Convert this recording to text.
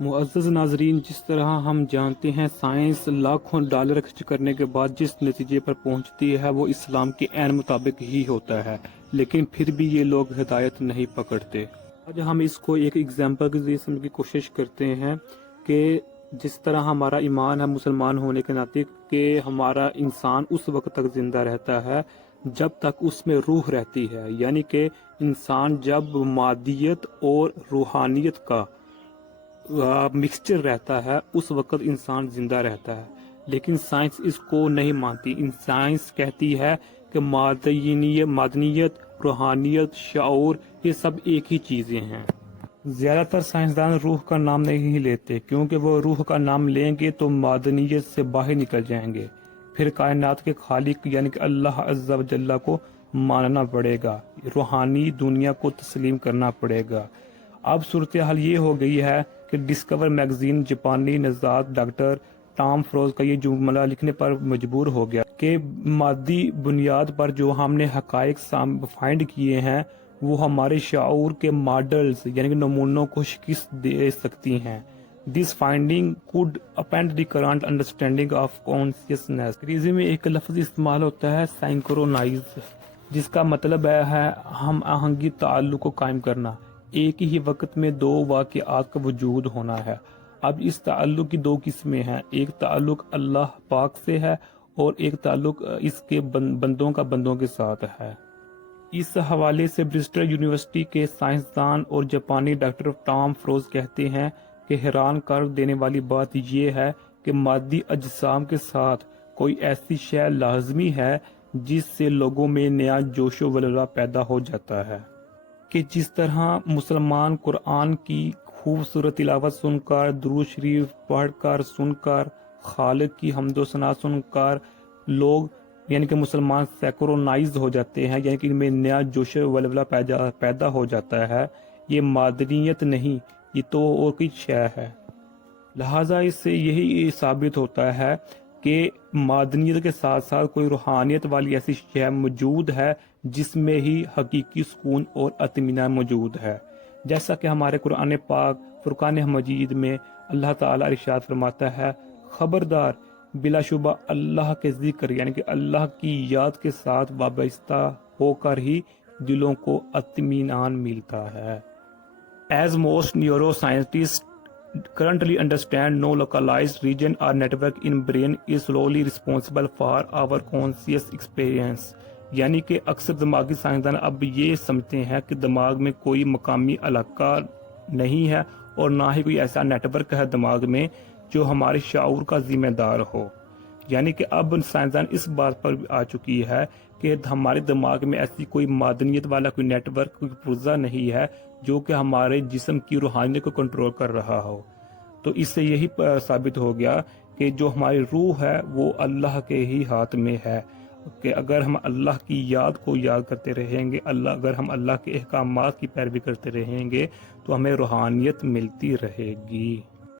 معزز ناظرین، جس طرح ہم جانتے ہیں سائنس لاکھوں ڈالر خرچ کرنے کے بعد جس نتیجے پر پہنچتی ہے وہ اسلام کے عین مطابق ہی ہوتا ہے، لیکن پھر بھی یہ لوگ ہدایت نہیں پکڑتے۔ آج ہم اس کو ایک ایگزامپل کے ذریعے سمجھنے کی کوشش کرتے ہیں کہ جس طرح ہمارا ایمان ہے مسلمان ہونے کے ناطے کہ ہمارا انسان اس وقت تک زندہ رہتا ہے جب تک اس میں روح رہتی ہے، یعنی کہ انسان جب مادیت اور روحانیت کا مکسچر رہتا ہے اس وقت انسان زندہ رہتا ہے، لیکن سائنس اس کو نہیں مانتی۔ سائنس کہتی ہے کہ مادنیت، روحانیت، شعور یہ سب ایک ہی چیزیں ہیں۔ زیادہ تر سائنسدان روح کا نام نہیں لیتے کیونکہ وہ روح کا نام لیں گے تو مادنیت سے باہر نکل جائیں گے، پھر کائنات کے خالق یعنی کہ اللہ عز و جل کو ماننا پڑے گا، روحانی دنیا کو تسلیم کرنا پڑے گا۔ اب صورتحال یہ ہو گئی ہے کہ ڈسکور میگزین جاپانی نژاد ڈاکٹر ٹام فروز کا یہ جملہ لکھنے پر مجبور ہو گیا کہ مادی بنیاد پر جو ہم نے حقائق فائنڈ کیے ہیں وہ ہمارے شعور کے ماڈلز یعنی کہ نمونوں کو شکست دے سکتی ہیں۔ This finding could upend the current understanding of consciousness۔ انگریزی میں ایک لفظ استعمال ہوتا ہے سینکرونائز، جس کا مطلب ہے ہم آہنگی تعلق کو قائم کرنا، ایک ہی وقت میں دو واقعات کا وجود ہونا ہے۔ اب اس تعلق کی دو قسمیں ہیں، ایک تعلق اللہ پاک سے ہے اور ایک تعلق اس کے بندوں کا بندوں کے ساتھ ہے۔ اس حوالے سے برسٹل یونیورسٹی کے سائنسدان اور جاپانی ڈاکٹر ٹام فروز کہتے ہیں کہ حیران کر دینے والی بات یہ ہے کہ مادی اجسام کے ساتھ کوئی ایسی شے لازمی ہے جس سے لوگوں میں نیا جوش و ولولہ پیدا ہو جاتا ہے کہ جس طرح مسلمان قرآن کی خوبصورت تلاوت سن کر، درود شریف پڑھ کر، سن کر، خالق کی حمد و ثنا سن کر لوگ یعنی کہ مسلمان سیکرونائز ہو جاتے ہیں، یعنی کہ ان میں نیا جوش و ولولہ پیدا ہو جاتا ہے، یہ مادنیت نہیں، یہ تو اور کوئی شے ہے۔ لہٰذا اس سے یہی ثابت ہوتا ہے کہ مادنیت کے ساتھ ساتھ کوئی روحانیت والی ایسی شے موجود ہے جس میں ہی حقیقی سکون اور اطمینان موجود ہے، جیسا کہ ہمارے قرآن پاک فرقان مجید میں اللہ تعالیٰ ارشاد فرماتا ہے، خبردار بلا شبہ اللہ کے ذکر یعنی کہ اللہ کی یاد کے ساتھ وابستہ ہو کر ہی دلوں کو اطمینان ملتا ہے۔ As most neuroscientists currently understand, no localized region or network in brain is solely responsible for our conscious experience۔ یعنی کہ اکثر دماغی سائنسدان اب یہ سمجھتے ہیں کہ دماغ میں کوئی مقامی علاقہ نہیں ہے اور نہ ہی کوئی ایسا نیٹ ورک ہے دماغ میں جو ہمارے شعور کا ذمہ دار ہو۔ یعنی کہ اب سائنسدان اس بات پر آ چکی ہے کہ ہمارے دماغ میں ایسی کوئی مادنیت والا کوئی نیٹ ورک، کوئی پرزہ نہیں ہے جو کہ ہمارے جسم کی روحانیت کو کنٹرول کر رہا ہو۔ تو اس سے یہی ثابت ہو گیا کہ جو ہماری روح ہے وہ اللہ کے ہی ہاتھ میں ہے، کہ اگر ہم اللہ کی یاد کو یاد کرتے رہیں گے، اگر ہم اللہ کے احکامات کی پیروی کرتے رہیں گے تو ہمیں روحانیت ملتی رہے گی۔